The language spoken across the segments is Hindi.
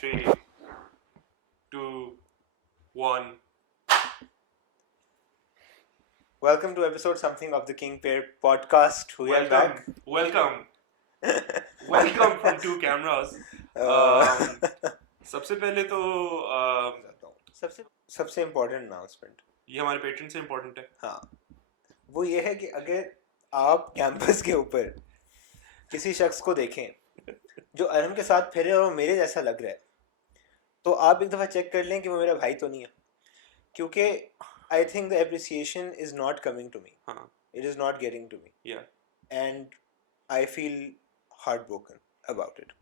3, 2, 1. Welcome to episode something of the King Pair podcast. We are back. Welcome from two cameras. सबसे पहले तो सबसे इम्पोर्टेंट अनाउंसमेंट ये हमारे पेट्रन से इम्पोर्टेंट है. हाँ, वो ये है कि अगर आप कैंपस के ऊपर किसी शख्स को देखें जो अरहम के साथ फिरे और वो मेरे जैसा लग रहा है, तो आप एक दफ़ा चेक कर लें कि वो मेरा भाई तो नहीं है, क्योंकि I think the appreciation is not coming to me. It is not getting to me. Yeah. And I feel heartbroken about it.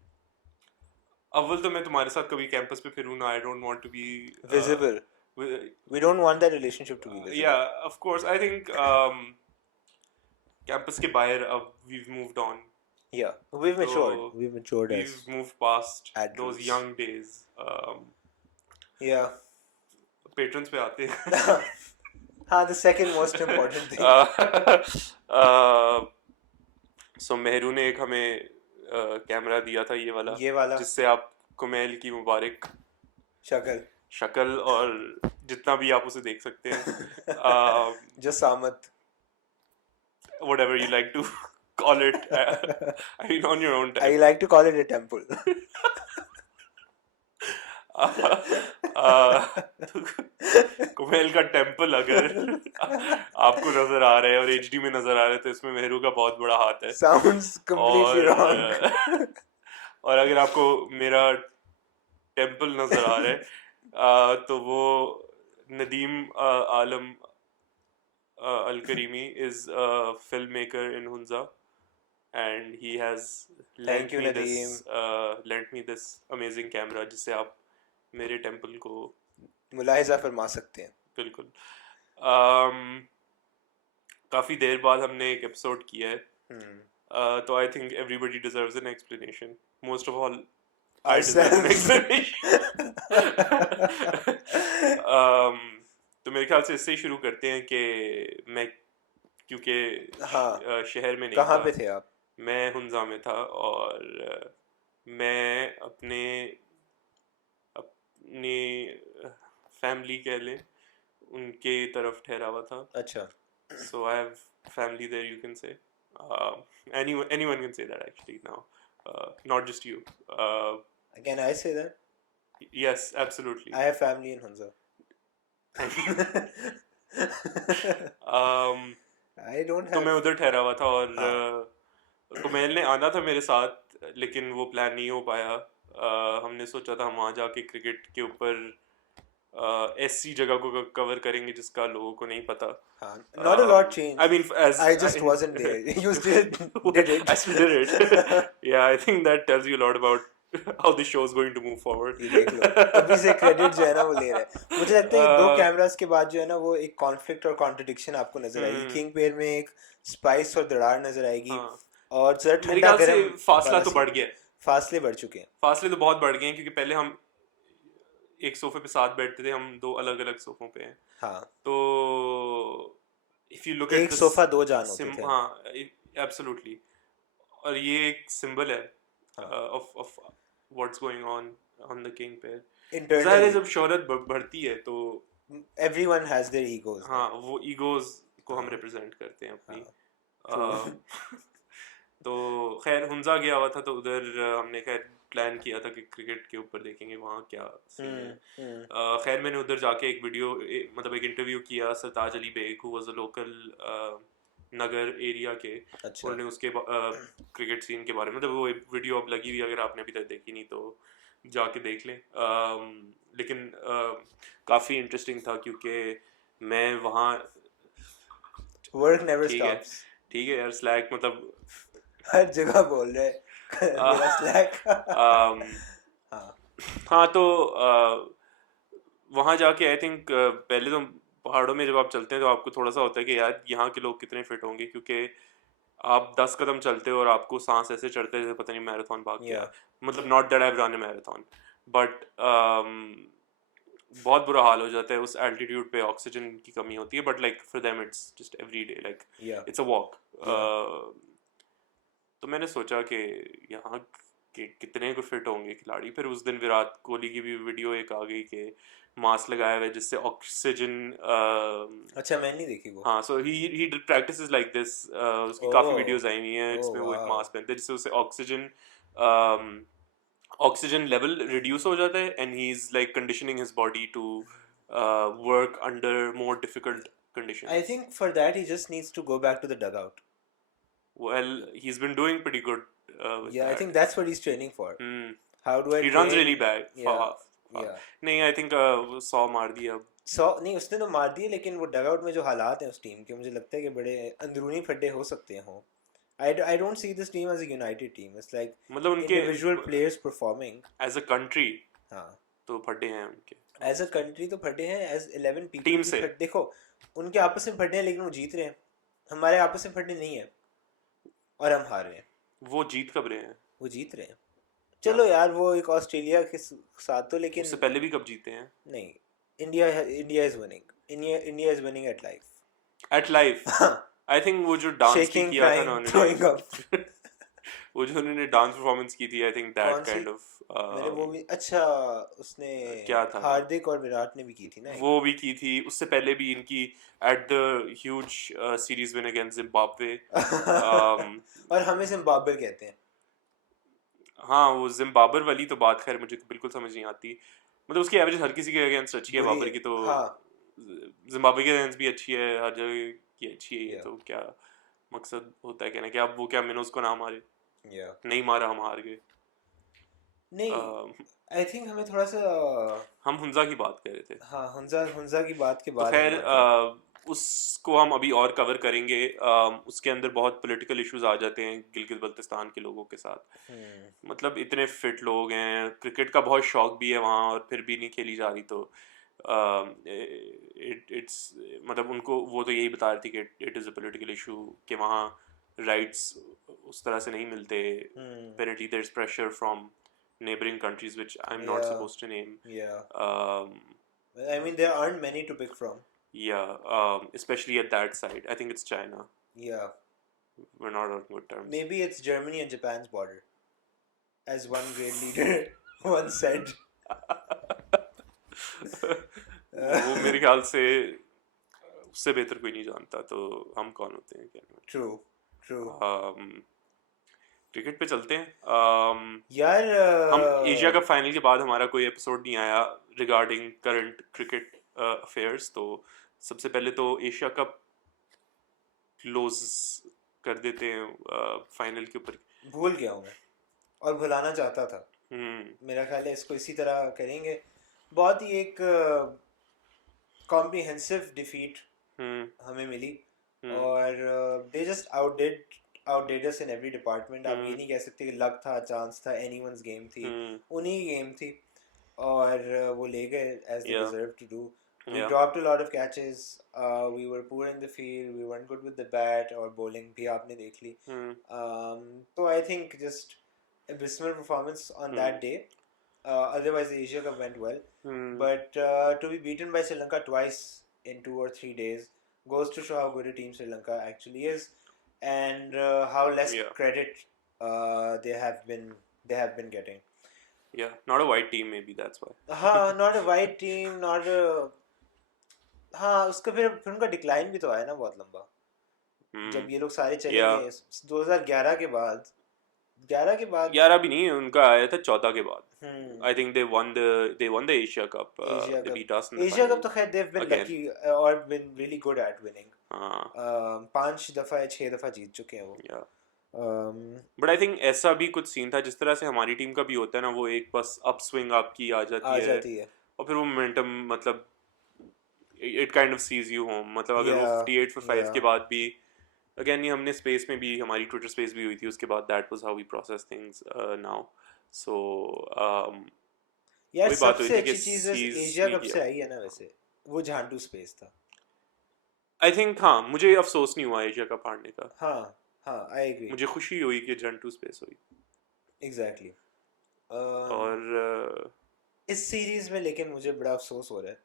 अव्वल तो मैं तुम्हारे साथ कभी कैंपस पे फिरूँ ना. I don't want to be visible. We don't want that relationship to be visible. Yeah, of course. I think campus के बाहर अब we've moved on. Yeah, we've matured. We've matured. We've moved past those young days. Yeah. Patrons पे आते हैं. the second most important thing. So Mehru ने एक हमें कैमरा दिया था, ये वाला जिससे आप कुमैल की मुबारक शक्ल और जितना भी आप उसे देख सकते हैं. जो सामत whatever you like to call it. I mean, on your own time. I like to call it a temple. Kumail का टेम्पल अगर आपको नजर आ रहा है और HD में नजर आ रहा है तो इसमें मेहरू का बहुत बड़ा हाथ है. Sounds completely wrong. और अगर आपको मेरा टेम्पल नजर आ रहा है तो वो नदीम आलम Alkarimie is a filmmaker in Hunza, and he has lent me this amazing camera जिससे आप मेरे टेम्पल को मुलाहिजा फरमा सकते हैं. बिल्कुल. काफ़ी देर बाद हमने एक एपिसोड किया है, तो I think everybody deserves an explanation. Most of all I deserve an explanation. तो मेरे ख्याल से इससे ही शुरू करते हैं कि मैं क्योंकि शहर में नहीं था. कहाँ पे थे आप? मैं हुंजा में था और मैं अपनी फैमिली कह लें उनके तरफ ठहरा हुआ था. अच्छा. So I have family there, you can say. Anyone can say that actually now, not just you. Can I say that? Yes, absolutely. I have family in Hamza. I don't have. तो मैं उधर ठहरा हुआ था और कुमैल ने आना था मेरे साथ, लेकिन वो प्लान नहीं हो पाया. हमने सोचा था हम वहाँ जाके क्रिकेट के ऊपर ऐसी जगह को कवर करेंगे जिसका लोगों को नहीं पता. Not a lot changed. I mean, I just wasn't there. You still did it. I still did it. Yeah, I think that tells you a lot about how the show is going to move forward. ये देख लो, अभी से क्रेडिट जो है ना वो ले रहा है. मुझे लगता है दो कैमरास के बाद जो है ना वो एक कॉन्फ्लिक्ट और कॉन्ट्रडिक्शन आपको नजर आएगी. किंग पेयर में एक स्पाइस और दरार नजर आएगी और जरा ठंडा गरम. फासला तो बढ़ गया. फासले बढ़ चुके हैं. फासले तो बहुत बढ़ गए हैं क्योंकि पहले हम एक सोफे पे साथ बैठते थे, हम दो अलग अलग सोफों पे हैं. हाँ. तो इफ यू लुक एट एक सोफा दो जान होते थे. हाँ, एब्सोल्युटली. और ये एक सिंबल है of what's going on the king pair. ज़ाहिर है जब शोहरत बढ़ती है तो everyone has their egos. हाँ, वो egos को हम represent करते हैं अपनी. तो खैर हुंजा गया हुआ था तो उधर हमने खैर प्लान किया था कि क्रिकेट के ऊपर देखेंगे वहाँ क्या सीन है. खैर मैंने उधर जाके एक वीडियो मतलब एक इंटरव्यू किया Sartaj Ali Baig who was a local नगर एरिया के. उन्होंने उसके क्रिकेट सीन के बारे में, मतलब वो वीडियो अब लगी हुई, अगर आपने अभी तक देखी नहीं तो जाके देख लें. लेकिन काफ़ी इंटरेस्टिंग था क्योंकि मैं वहाँ वर्क नेवर स्टॉप्स. ठीक है यार, स्लैक मतलब हर जगह बोल रहे हैं स्लैक. हाँ, तो वहाँ जाके आई थिंक पहले तो पहाड़ों में जब आप चलते हैं तो आपको थोड़ा सा होता है कि यार यहाँ के लोग कितने फिट होंगे, क्योंकि आप 10 कदम चलते हो और आपको सांस ऐसे चढ़ते हैं जैसे पता नहीं मैराथन भाग गया. मतलब not that I have run a marathon, but बहुत बुरा हाल हो जाता है उस एल्टीट्यूड पे. ऑक्सीजन की कमी होती है, but like for them it's just every day, like it's a walk. तो मैंने सोचा कि यहाँ कि कितने को फिट होंगे खिलाड़ी। फिर उस दिन विराट कोहली की भी वीडियो एक आ गई कि मास्क लगाया हुआ है जिससे ऑक्सीजन अच्छा मैं नहीं देखी वो। हाँ, सो ही प्रैक्टिसेस लाइक दिस, उसकी काफ़ी वीडियोस आई हुई हैं जिसमें वो एक मास्क पहनते हैं जिससे उसे ऑक्सीजन लेवल रिड्यूस हो जाता है and he is like conditioning his body to work under more difficult I conditions. think for that he just needs to go back to the dugout. Well, he's been doing pretty good with Yeah, I that. think that's what he's training for. Hmm. How do I He train? runs really bad. Yeah, Far. yeah. नहीं, I think 100 मार दिया। नहीं उसने तो मार दिए, लेकिन वो डगआउट में जो हालात हैं उस टीम के, मुझे लगता है कि बड़े अंदरूनी फड्डे हो सकते हैं। I don't see this team as a united team. It's like मतलब उनके individual players performing. as a country हाँ, तो फटे हैं उनके। as a country तो फटे हैं, as 11 people टीम की से देखो उनके आपस में फटे हैं लेकिन वो जीत रहे हैं, हमारे आपस में फटे नहीं है और हम हार रहे हैं। वो जीत कब रहे हैं? वो जीत रहे हैं, चलो यार वो एक ऑस्ट्रेलिया के साथ तो, लेकिन उससे पहले भी कब जीते हैं? नहीं, India is winning, India is winning at life. I think वो जो डांस Shaking, किया था crying, ना throwing up. वो जो उन्होंने डांस परफॉर्मेंस की थी, आई थिंक दैट कौन सी? काइंड ऑफ मैंने वो भी, अच्छा उसने क्या था? हार्दिक और विराट ने भी की थी ना एक। वो भी की थी, उससे पहले भी इनकी at the huge series win against Zimbabwe. और हमें जिम्बाब्वे कहते हैं। हाँ, वो जिम्बाब्वे वाली तो बात खैर मुझे बिल्कुल समझ नहीं आती, मतलब उसकी एवरेज हर किसी के अगेंस्ट अच्छी है, बाबर की तो जिम्बाब्वे के अगेंस्ट भी अच्छी है, हर जगह की अच्छी है। ये तो क्या मकसद होता है कहने कि अब वो क्या मैंने उसको ना मारे, नहीं मारा हम हार गए। नहीं, आई थिंक हमें थोड़ा सा, हम हुंजा की बात कर रहे थे। हाँ हुंजा की बात के तो बाद खैर उसको हम अभी और कवर करेंगे। उसके अंदर बहुत पॉलिटिकल इश्यूज आ जाते हैं गिलगित बल्तिस्तान के लोगों के साथ। मतलब इतने फिट लोग हैं, क्रिकेट का बहुत शौक भी है वहाँ, और फिर भी नहीं खेली जा रही। तो इट्स मतलब उनको वो तो यही बता रही थी कि it is a political issue कि वहाँ राइट्स उस तरह से नहीं मिलते। Apparently there's pressure from neighboring countries which I'm not supposed to name. I mean there aren't many to pick from. Especially at that side. I think it's China. We're not on good terms. Maybe it's Germany and Japan's border, as one great leader once said. वो मेरे ख्याल से उससे बेहतर कोई नहीं जानता, तो हम कौन होते हैं कहने में। True. क्रिकेट पे चलते हैं। यार हम एशिया कप फाइनल के बाद हमारा कोई एपिसोड नहीं आया रिगार्डिंग करंट क्रिकेट अफेयर्स, तो सबसे पहले तो एशिया कप क्लोज कर देते हैं फाइनल के ऊपर। भूल गया हूँ मैं और भुलाना चाहता था। मेरा ख्याल है इसको इसी तरह करेंगे। बहुत ही एक कॉम्प्रिहेंसिव डिफीट हमें मिली, और they just outdid us in every department. आप ये नहीं कह सकते कि लक था, चांस था, anyone's game थी, उन्हीं की गेम थी, और वो ले गए as they deserve to do. We dropped a lot of catches. We were poor in the field. We weren't good with the bat or bowling भी आपने देख ली. तो I think just abysmal performance on that day. Otherwise the Asia Cup went well. But to be beaten by Sri Lanka twice in 2 or 3 days goes to show how good a team Sri Lanka actually is, and how less credit they have been getting. Not a white team, maybe that's why. हाँ, not a white team, not a, हाँ उसका फिर उनका डिक्लाइन भी तो आया ना बहुत लंबा, जब ये लोग सारे चले गए 2011 के बाद। 11 भी नहीं, उनका आया था 14 के बाद। I think they won the Asia Cup. They beat us in the Asia final. Cup तो खैर they've been lucky or been really good at winning. 5 दफा या 6 दफा जीत चुके हैं वो। बट आई थिंक ऐसा भी कुछ सीन था जिस तरह से हमारी टीम का भी होता है ना, वो एक बस अप स्विंग आपकी आ जाती है और फिर वो मोमेंटम मतलब it kind of sees you home. मतलब अगर वो 58 for 5 के बाद भी, अगेन ये हमने स्पेस में भी, हमारी ट्विटर स्पेस भी हुई थी उसके बाद, that was how we process things now. So यार सबसे अच्छी चीज एशिया कप से आई है ना वैसे, वो झांटू स्पेस था। आई थिंक हाँ, मुझे अफसोस नहीं हुआ एशिया कप हारने का। हाँ आई एग्री, मुझे खुशी हुई कि झांटू स्पेस हुई। एग्जैक्टली। और इस सीरीज में लेकिन मुझे बड़ा अफसोस हो रहा है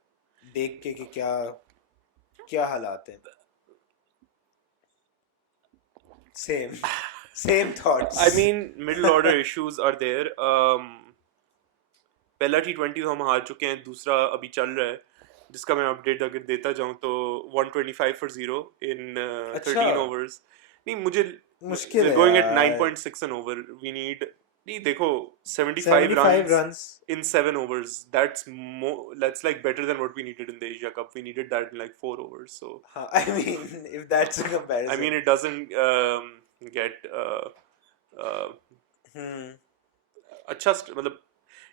देख के कि क्या हालात हैं। Same Same thoughts. I mean, middle order issues are there. पहला T20 तो हम हार चुके हैं, दूसरा अभी चल रहा है, जिसका मैं अपडेट अगर देता जाऊं तो 125 for 0 in 13 overs. नहीं, मुझे मुश्किल है going at यार. 9.6 an over. We need, नहीं देखो, 75 runs in 7 overs. That's like better than what we needed in the Asia Cup. We needed that in like 4 overs. So I mean, if that's a comparison. I mean, it doesn't get अच्छा मतलब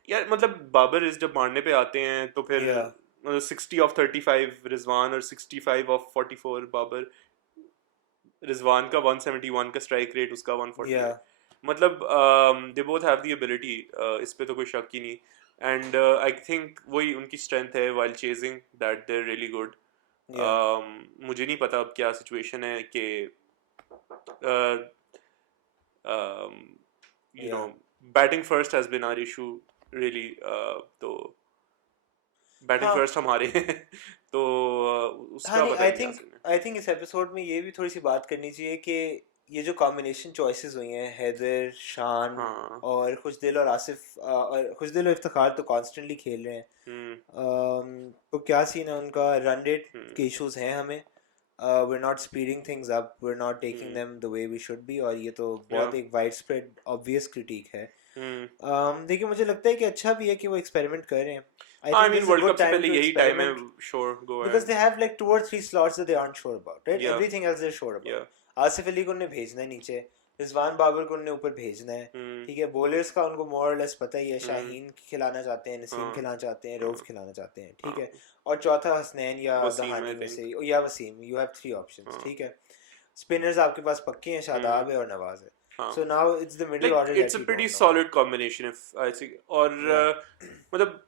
यार, मतलब बाबर इस जब मारने पे आते हैं तो फिर मतलब 60 of 35 रिजवान और 65 of 44 बाबर. रिजवान का 171 का स्ट्राइक रेट, उसका 140. मतलब they both have the ability, इस पे तो कोई शक ही नहीं. एंड आई थिंक वही उनकी स्ट्रेंथ है while chasing, that they are really good. मुझे नहीं पता अब क्या सिचुएशन है कि you know, batting first has been our issue really. तो बैटिंग फर्स्ट हमारे तो उसका आई थिंक इस एपिसोड में ये भी थोड़ी सी बात करनी चाहिए कि ये जो कॉम्बिनेशन चॉइसेस हुई हैं, हैदर, शान और खुशदिल और आसिफ, और खुशदिल और इफ्तिखार तो कॉन्स्टेंटली खेल रहे हैं. तो क्या सीन है उनका? रन रेट के इश्यूज हैं हमें. we're not speeding things up, we're not taking them the way we should be, और ये तो बहुत एक वाइड स्प्रेड ऑब्वियस क्रिटिक है. देखिए मुझे लगता है कि अच्छा भी है कि वो एक्सपेरिमेंट कर रहे हैं. I mean, World Cup से पहले यही टाइम है. Sure, go ahead. Because they have like 2 or 3 slots that they aren't sure about, right? Everything else they're sure about. Asif Ali को उन्हें भेजना है नीचे, रिजवान बाबर को उन्हें ऊपर भेजना है, ठीक है. बॉलर्स का उनको मोर और लेस पता ही है. शाहीन खिलाना चाहते हैं, नसीम खिलाना चाहते हैं, रऊफ खिलाना चाहते हैं, ठीक है. और चौथा हसनैन या दहानी में से या वसीम. यू हैव 3 ऑप्शंस, ठीक है. स्पिनर्स आपके पास पक्के हैं, शादाब है और नवाज है. So now it's the middle order. It's a pretty solid combination if I think. और मतलब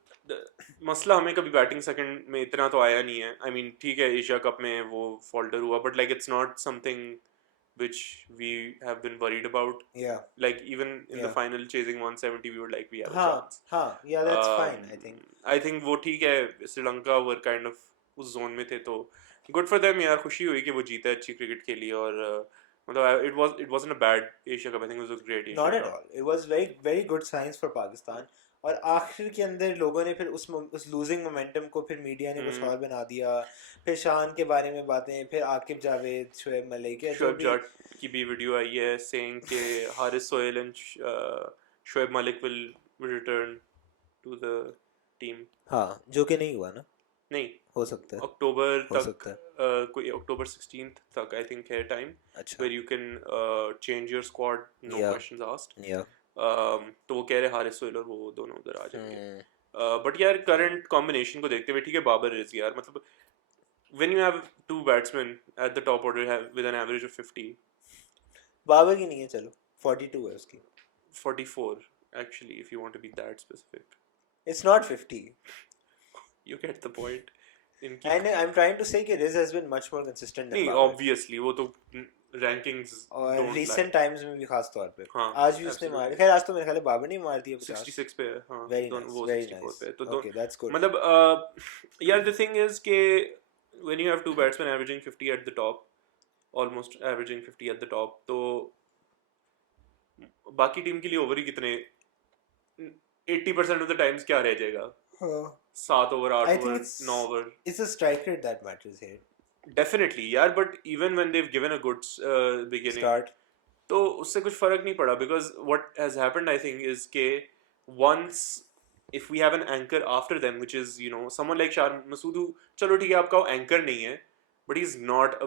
मसला हमें कभी बैटिंग सेकंड में इतना तो आया नहीं है. आई मीन ठीक है, एशिया कप में वो फॉल्टर हुआ, but like it's not something which we have been worried about. Like even in the final chasing 170 we were like we have a chance. Yeah, that's fine. I think वो ठीक है. श्रीलंका were kind of उस जोन में थे, तो good for them यार. खुशी हुई कि वो जीते, अच्छी क्रिकेट खेली. और मतलब it wasn't a bad Asia Cup. I think it was a great Asia Not Cup. at all. It was very good signs for Pakistan. और आखिर के अंदर लोगों ने फिर उस लूजिंग मोमेंटम को फिर मीडिया ने कुछ और बना दिया. फिर शान के बारे में बातें, फिर आकिब जावेद, शोएब मलिक, शोएब जाट की भी वीडियो आई है saying कि Haris Sohail and Shoaib Malik will return to the team. हाँ, जो कि नहीं हुआ ना. नहीं हो सकता है अक्टूबर तक, कोई अक्टूबर 16th तक आई थिंक है time, where you can change your squad, no questions asked. तो वो कह रहे हारिस सोहेल और वो दोनों उधर आ जाएंगे. बट यार करंट कॉम्बिनेशन को देखते हुए ठीक है, बाबर इज यार, मतलब when you have 2 batsmen at the top order with an average of 50. Babar की नहीं है, चलो 42 है उसकी. 44 actually, if you want to be that specific. It's not 50. You get the point. And I'm trying to say कि Riz has been much more consistent than Babar. Obviously, वो तो rankings और recent times में भी खास तौर पे. आज भी उसने मार, खैर आज तो मेरे ख्याल है बाबर नहीं मार दिया. 66 पे है. हाँ, वो 64 पे. तो okay, that's good. मतलब यार the thing is कि when you have 2 batsmen averaging 50 at the top, almost averaging 50 at the top, तो बाकी टीम के लिए ओवर ही कितने, 80% of the times क्या रह जाएगा? 7 over, 8 over, 9 over. It's the strike rate that matters here. Definitely यार, but even when they've given a good beginning start, तो उससे कुछ फर्क नहीं पड़ा. Because what has happened I think is कि once if we have an anchor after them, which is you know someone like Shah Masood, चलो ठीक है आपका anchor नहीं है, but he's not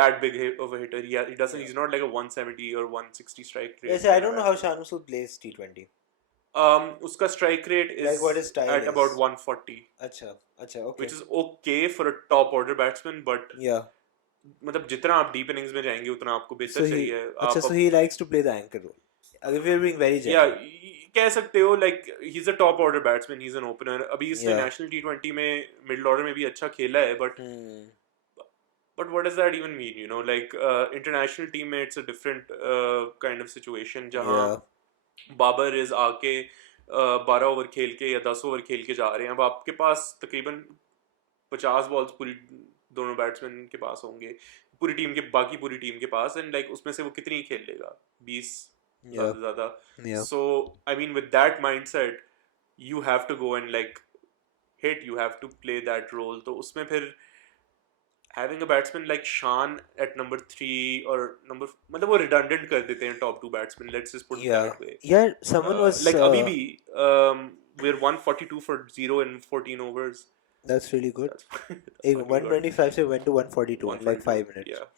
that big of a hitter. He doesn't. He's not like a 170 or 160 strike rate. Yes, I don't know how Shah Masood plays T20. उसका strike rate is like what his style at is? about 140. अच्छा, okay. Which is okay for a top order batsman, but मतलब जितना आप deep innings में जाएंगे उतना आपको बेहतर चाहिए. अच्छा, so he likes to play the anchor role. If we're being very general. Yeah, कह सकते हो like he's a top order batsman, he's an opener. अभी इसने national T20 में middle order में भी अच्छा खेला है, but what does that even mean? You know, like international team में it's a different kind of situation जहाँ बाबर इज आके 12 ओवर खेल के या 10 ओवर खेल के जा रहे हैं. अब आपके पास तकरीबन 50 बॉल्स पूरी दोनों बैट्समैन के पास होंगे, पूरी टीम के बाकी पूरी टीम के पास, एंड लाइक उसमें से वो कितनी खेल लेगा, 20 Yeah. ज़्यादा. Yeah. So I mean with that mindset you have to go and like you have to play that role. तो उसमें फिर having a batsman like Shan at number 3 or number, मतलब वो redundant कर देते हैं top 2 batsmen, let's just put it Yeah. that way. Yeah, someone was like अभी भी we're 142 for 0 in 14 overs. That's really good. That's एक fucking good. 125 से went to 142 in like 5 minutes. Yeah.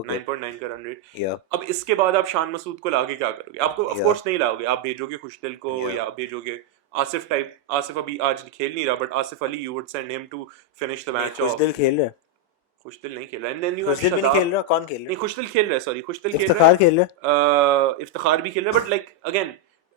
Okay. 9.9 का run rate. Yeah. अब इसके बाद आप शान मसूद को लाके क्या करोगे? आपको of course नहीं लाओगे, आप भेजोगे खुशदिल को, या आप भेजोगे आसिफ अभी आज खेल नहीं रहा, but Asif Ali you would send him to finish the match off. खुशदिल खेल रहा है? खुशदिल नहीं खेल रहा, and then you have खुशदिल भी नहीं खेल रहा, कौन खेल रहा है? नहीं, खुशदिल खेल रहा है, सॉरी, खुशदिल खेल रहा है, इफ्तिखार खेल रहा है, इफ्तिखार भी खेल रहा है, but like again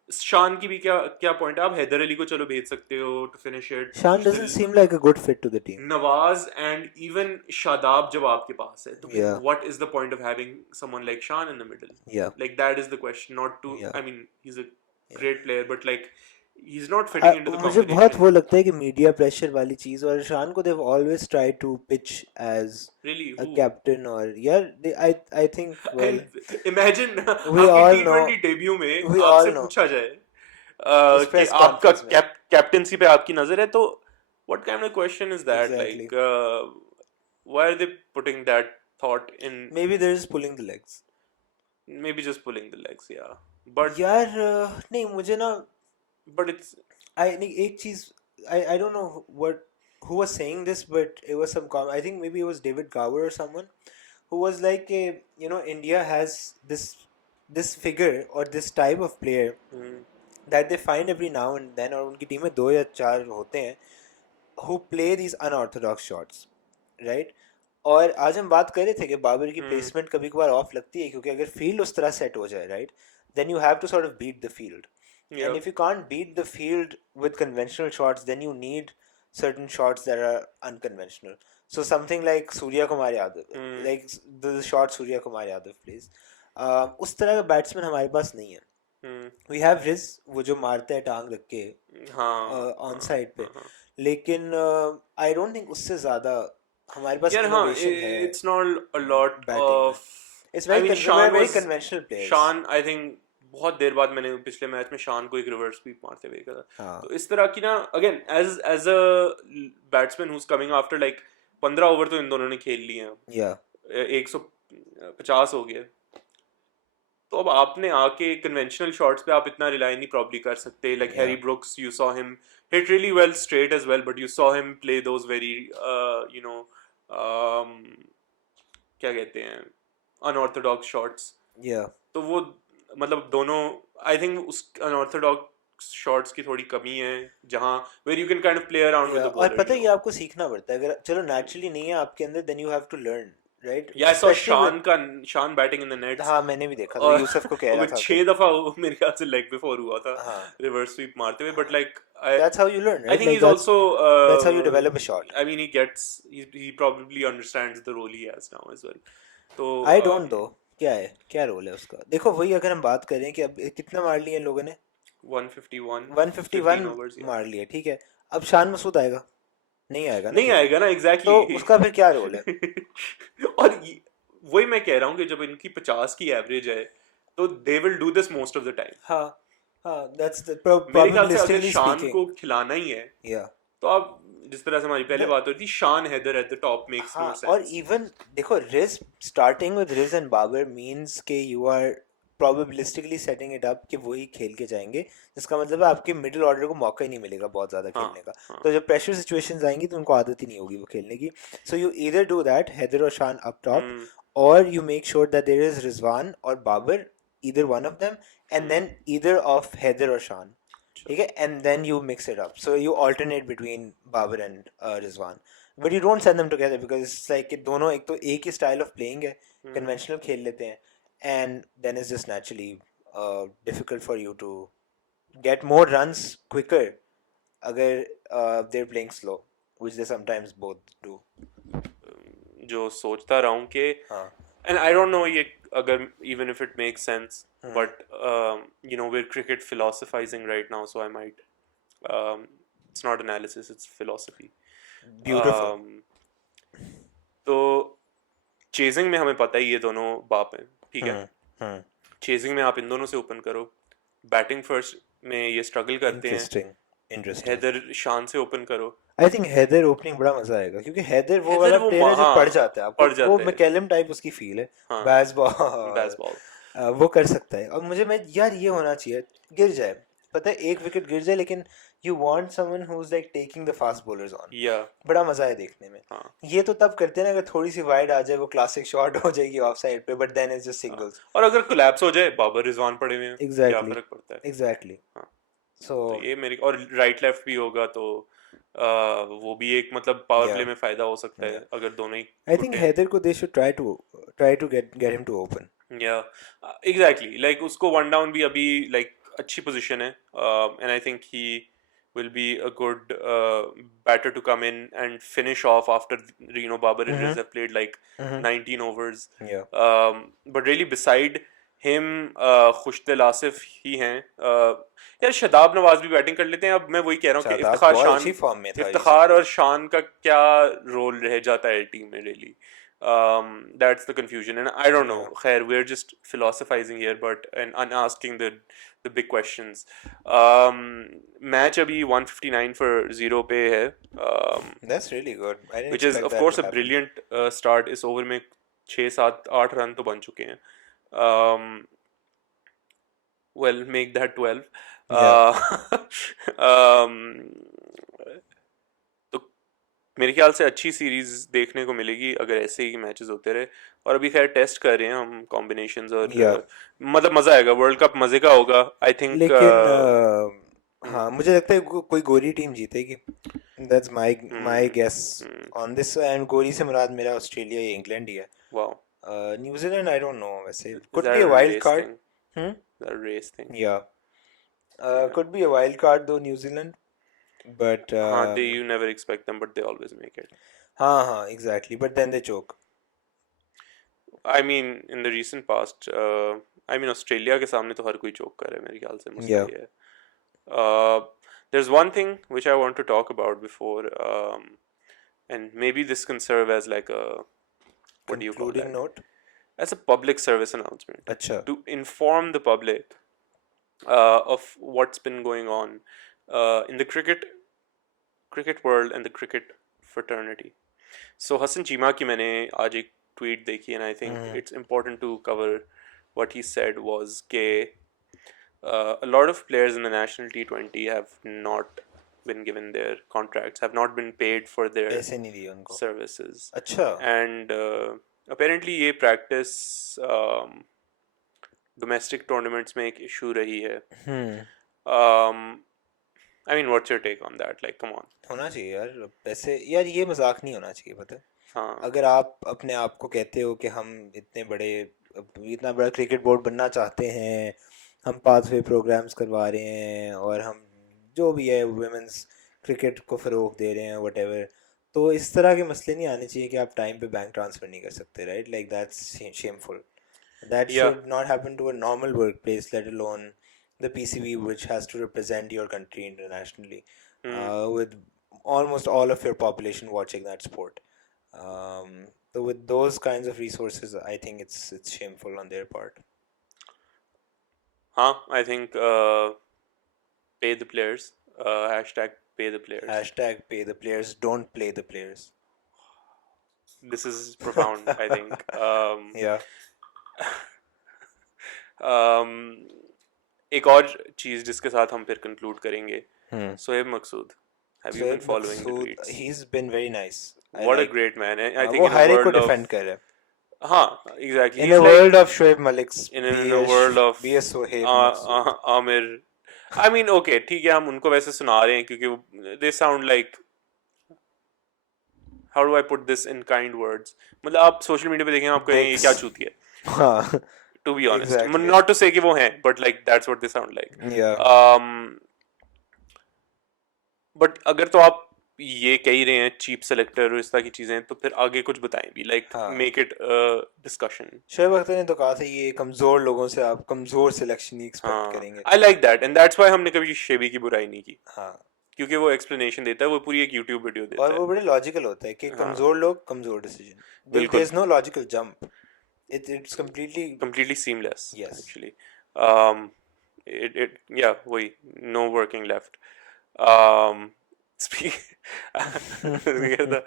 शान की भी क्या पॉइंट है? आप हैदर अली को चलो भेज सकते हो to finish it. शान doesn't seem like a good fit to the team. Nawaz and even Shadab जब आपके पास है, तो Yeah. what is the point of having someone like Shan in the middle? Yeah. Like that is the question, not to, Yeah. I mean he's a great player, but like he's not fitting into the मुझे competition. बहुत वो लगता है कि मीडिया प्रेशर वाली चीज, और शान को they've always tried to pitch as Really, a who? captain, or I think well, Imagine we all आपकी know, T20 डेब्यू में we all आपसे know. पूछा जाए उस कि press आपका conference में. कैप्टेंसी पे आपकी नजर है, तो what kind of question is that? Exactly. Like why are they putting that thought in? maybe they're just pulling the legs. Maybe just pulling the legs, yeah, but यार नहीं, मुझे ना it's नहीं, एक चीज I don't know who was saying this, but it was I think maybe it was David Gower or someone who was like India has this figure or this type of player that they find every now and then, और उनकी टीम में 2 या 4 होते हैं who play these unorthodox shots, right? और आज हम बात कर रहे थे कि बाबर की प्लेसमेंट कभी कभार ऑफ लगती है, क्योंकि अगर फील्ड उस तरह सेट हो जाए, right, then you have to sort of beat the field. Yeah. And if you can't beat the field with conventional shots, then you need certain shots that are unconventional. So something like Surya Kumar Yadav, like the shot Surya Kumar Yadav plays, उस तरह का बैट्समैन हमारे पास नहीं है. We have Riz, वो जो मारता है टांग रख के ऑन साइड पे, लेकिन I don't think उससे ज़्यादा हमारे पास innovation है. It's not a lot of. It's very conventional players. Shan, I think बहुत देर बाद मैंने पिछले मैच में शान को एक रिवर्स स्वीप मारते हुए देखा था. तो इस तरह की ना, again as a batsman who's coming after, like 15 over तो इन दोनों ने खेल लिए हैं, 150 हो गए, तो अब आपने आके कन्वेंशनल शॉट्स पे आप इतना रिलाई नहीं प्रॉब्ली कर सकते. Like Harry Brooks, you saw him hit really well straight as well, but you saw him play those very क्या कहते हैं, अनऑर्थोडॉक्स शॉट्स. तो वो मतलब दोनों, आई थिंक उस अनऑर्थोडॉक्स शॉट्स की थोड़ी कमी है, जहां where you can kind of play around with the ball. और पता है ये आपको सीखना पड़ता है, अगर चलो नेचुरली नहीं है आपके अंदर, then you have to learn, right? या सो शान बैटिंग इन द नेट्स. हां, मैंने भी देखा था, यूसुफ को कह रहा था 6 दफा वो मेरे ख्याल से लेग बिफोर हुआ था रिवर्स स्वीप मारते हुए, but like that's how you learn, right? I think he's also that's how you develop a shot. I mean he probably understands the role he has now as well. तो I don't know क्या रोल है उसका. देखो वही, अगर हम बात करें कि अब कितना मार लिए लोगों ने, 151 मार लिए, ठीक है, अब शान मसूद आएगा? नहीं आएगा ना, एग्जैक्टली. तो उसका फिर क्या रोल है? और वही मैं कह रहा हूँ कि जब इनकी 50 की एवरेज है, तो they will do this most of the time. हाँ, that's the मेरे ख्याल से अगर शान को खिलाना ही है, तो आप जिस तरह से हमारी पहले बात होती थी, Shan Haider at the top makes no sense. और इवन देखो, Riz starting with Riz and Babar means के you are probabilistically setting it up कि वही खेल के जाएंगे, जिसका मतलब है आपके मिडिल ऑर्डर को मौका ही नहीं मिलेगा बहुत ज़्यादा खेलने का. तो जब प्रेशर सिचुएशंस आएंगी तो उनको आदत ही नहीं होगी वो खेलने की. So you either do that, Haider और शान अप टॉप, और you make sure that there is Rizwan और Babar, either one of them, and then either of Haider or Shan, okay, and then you mix it up, so you alternate between Babar and Rizwan, but you don't send them together because it's like दोनों एक तो एक ही style of playing है, conventional खेल लेते हैं, and then it's just naturally difficult for you to get more runs quicker अगर they're playing slow, which they sometimes both do. जो सोचता रहा हूँ कि and I don't know ये अगर even if it makes sense, but you know, we're cricket philosophizing right now, so I might it's not analysis, it's philosophy. Beautiful. तो चेजिंग में हमें पता ही ये दोनों बाप हैं, ठीक है, चेजिंग में आप इन दोनों से ओपन करो, बैटिंग फर्स्ट में ये स्ट्रगल करते हैं, हैदर शान से ओपन करो। आई थिंक हैदर ओपनिंग बड़ा मजा आएगा क्योंकि हैदर वो वाला प्लेयर है जो पड़ जाता है आपको, वो मैकेलम टाइप उसकी फील है, बैस बॉल वो कर सकता है। और मुझे मैं यार ये होना चाहिए, गिर जाए, पता है एक विकेट गिर जाए, लेकिन you want someone who's like taking the fast bowlers on. बड़ा मजा है देखने में। ये तो तब करते हैं ना अगर थोड़ी सी वाइड आ जाए, वो क्लासिक शॉट हो जाएगी ऑफ साइड पे, but then it's just singles. और अगर कोलैप्स हो जाए, बाबर रिजवान पड़े हुए हैं, क्या फर्क पड़ता है? एग्जैक्टली। तो ये मेरी, और राइट लेफ्ट भी होगा तो वो भी एक मतलब पावर प्ले में फायदा हो सकता है अगर दोनों ही। आई थिंक हैदर को they should try to get him to open. Exactly, like उसको वन डाउन भी अभी लाइक अच्छी पोजीशन है, and I think he will be a good batter to come in and finish off after Babar and Riz have played like 19 overs. But really beside him खुशदिल आसिफ ही हैं। यार शादाब नवाज भी बैटिंग कर लेते हैं। अब मैं वही कह रहा हूँ कि इफ्तिखार और शान का क्या रोल रह जाता है टीम में really. That's the confusion, and I don't know. Khair, we're just philosophizing here, but and asking the big questions. Match abhi 159 for 0 पे है. That's really good. Which is of course a brilliant start. इस over में 6, 7, 8 रन तो बन चुके हैं. Well, make that 12. मेरे ख्याल से अच्छी सीरीज देखने को मिलेगी अगर ऐसे ही मैचेस होते रहे। और अभी खैर टेस्ट कर रहे हैं हम कॉम्बिनेशंस, और मतलब मजा आएगा, वर्ल्ड कप मजे का होगा आई थिंक। लेकिन हाँ मुझे लगता है कोई गोरी टीम जीतेगी, that's my guess on this. And गोरी से मुराद मेरा ऑस्ट्रेलिया या इंग्लैंड ही है। Wow, New Zealand I don't know, वैसे could be a wild card, that race thing, या could be a wild card though New Zealand, but you never expect them, but they always make it. Exactly, but then they choke. I mean in the recent past, I mean Australia के सामने तो हर कोई choke कर रहा है मेरे ख्याल से, मुझे है। There's one thing which I want to talk about before, and maybe this can serve as like a concluding note, as a public service announcement. Achha. To inform the public of what's been going on in the cricket world and the cricket fraternity. So Hassan Cheema की मैंने आज एक tweet देखी, and I think it's important to cover what he said was के a lot of players in the national T20 have not been given their contracts, have not been paid for their services. अच्छा. And apparently ये practice domestic tournaments में एक issue रही है. I mean, what's your take on that? Like, come on. होना चाहिए यार, वैसे यार ये मजाक नहीं होना चाहिए, पता है? हाँ. अगर आप अपने आप को कहते हो कि हम इतना बड़ा क्रिकेट बोर्ड बनना चाहते हैं, हम पाथवे प्रोग्राम्स करवा रहे हैं, और हम जो भी है वुमेन्स क्रिकेट को फ़रोग दे रहे हैं व्हाटएवर, तो इस तरह के मसले नहीं आने चाहिए कि आप टाइम पे बैंक ट्रांसफ़र नहीं कर सकते, right? Like that's shameful. That should not happen to a normal workplace, let alone the PCB, which has to represent your country internationally, with almost all of your population watching that sport. So with those kinds of resources, I think it's shameful on their part. I think pay the players. Hashtag pay the players. Hashtag pay the players. Don't play the players. This is profound, I think. Yeah. एक और चीज जिसके साथ हम फिर कंक्लूड करेंगे, सोएब मकसूद, have you been following the tweets? He's been very nice. What a great man. I think वो हायरे को डिफेंड कर रहा है. हाँ, exactly. In a world of Shoaib Malik's, in a world of Amir. I mean, okay, ठीक है, हम उनको वैसे सुना रहे हैं क्योंकि they sound like, how do I put this in kind words? मतलब आप सोशल मीडिया पे देखें, आप कहेंगे क्या चूती है. हाँ. To be honest, exactly. Not to say कि वो हैं, but like that's what they sound like. Yeah. But अगर तो आप ये कह ही रहे हैं चीप सेलेक्टर और इस तरह की चीजें, तो फिर आगे कुछ बताएं भी, like make it a discussion. Shoaib Akhtar ने तो कहा था ये कमजोर लोगों से आप कमजोर सिलेक्शन ही एक्सपेक्ट करेंगे. I like that, and that's why हमने कभी शेबी की बुराई नहीं की. हाँ. क्योंकि वो एक्सप्लेनेशन देता है, वो पूरी एक यूट्यूब वीडियो देता और है. वो बड़े लॉजिकल होता है कि कमजोर लोग कमजोर decision, there is no logical jump, it's completely seamless. Yes. Actually, um, yeah, no working left. Um, speak the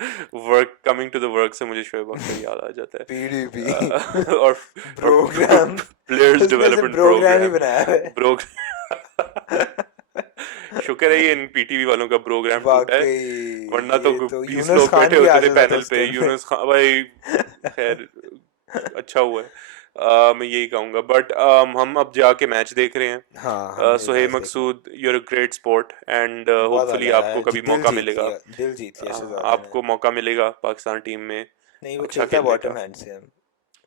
work, coming to the work से मुझे शोएब अख्तर याद आ जाता है. PDP और प्रोग्राम, players development प्रोग्राम ही program. बनाया है. शुक्र है ये इन पीटीवी वालों का प्रोग्राम टूटा है, वरना तो 20 यूनुस लोग खान बैठे भी आ होते थे जाता था पैनल उस पे. time पे. यूनुस खान भाई खैर अच्छा हुआ है. मैं यही कहूंगा. बट हम अब जाके मैच देख रहे हैं. हाँ, सुहेब मकसूद, you're a great sport and hopefully आपको कभी मौका मिलेगा. दिल जीत लिया शहजादा आपको मौका मिलेगा पाकिस्तान टीम में. नहीं, वो अच्छा चलता है खेलने बॉटम का. हैंड से. हम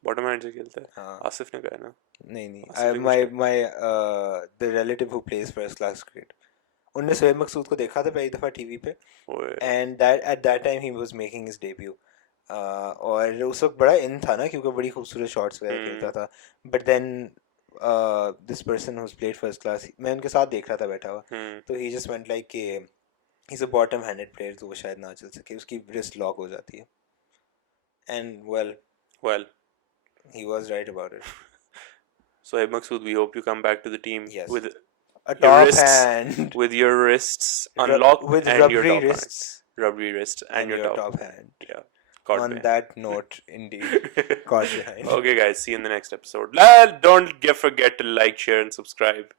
बॉटम हैंड से खेलता है. हाँ. आसिफ ने कहा ना. नहीं Asif my the relative who plays first class cricket, उनने सुहेब मकसूद को देखा था पहली दफ़ा टीवी पे, and that at that time he was making his debut. और उस वक्त बड़ा इन था ना, क्योंकि बड़ी खूबसूरत शॉट्स वगैरह खेलता था. But then this person who's played first class, मैं उनके साथ देख रहा था बैठा हुआ, तो he just went like कि he's a bottom handed player, तो वो शायद ना चल सके, उसकी wrist lock हो जाती है. And well he was right about it. Suhaib Maqsood, we hope you come back to the team. Yes. With a top hand, with your wrists unlocked, with and rubbery your top wrists, hand. Rubbery wrist and your top hand. Yeah. Caught On behind. that note, indeed, caught behind. Okay, guys, see you in the next episode. Don't forget to like, share, and subscribe.